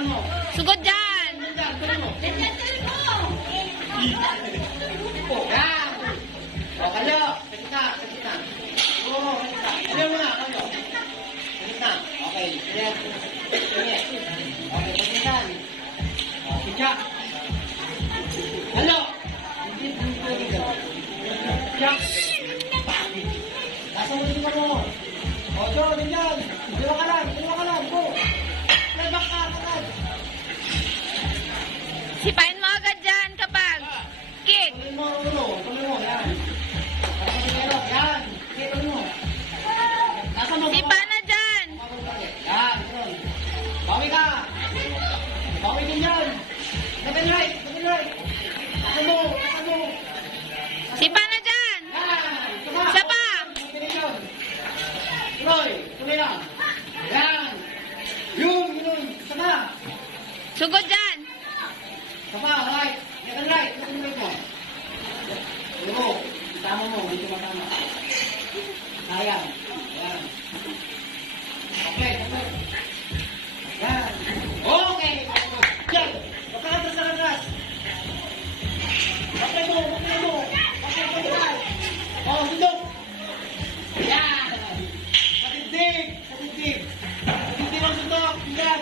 Hawakan mo. Sugod dyan. Dyan, tuloy mo. Yan. O, kalyo. Kasita, kasita. Oo, kasita. Kalyo mo na, kalyo. Kasita. Okay, sige. Sige. Okay, kasitan. O, pitya. Kalyo. Pitya. Nasa mo dito mo. O, Jo, ganyan. Dalawa ka lang, go. Playback ka, agad. Sipain mo agad dyan kapag kick. Tuloy mo, yan. Yan, sige, tuloy mo. Nasa mo. Sipa na dyan. Yan, tuloy. Bawi ka. Bawi din yan. Left and right. Nasa mo. Sipa na dyan. Yan. Isa pa. Tuloy lang. Yan. Yun. Sama. Sugod dyan. Sama, right. Left and right. Left and right mo. Tuloy mo. Tama mo, hindi ko matama. Ayan. Yan. Okay. Yan. Okay. Yan. Pagkakatas sa katas. Okay mo. Okay. Oh, sundok. Yan. Patitib ang sundok. Yan.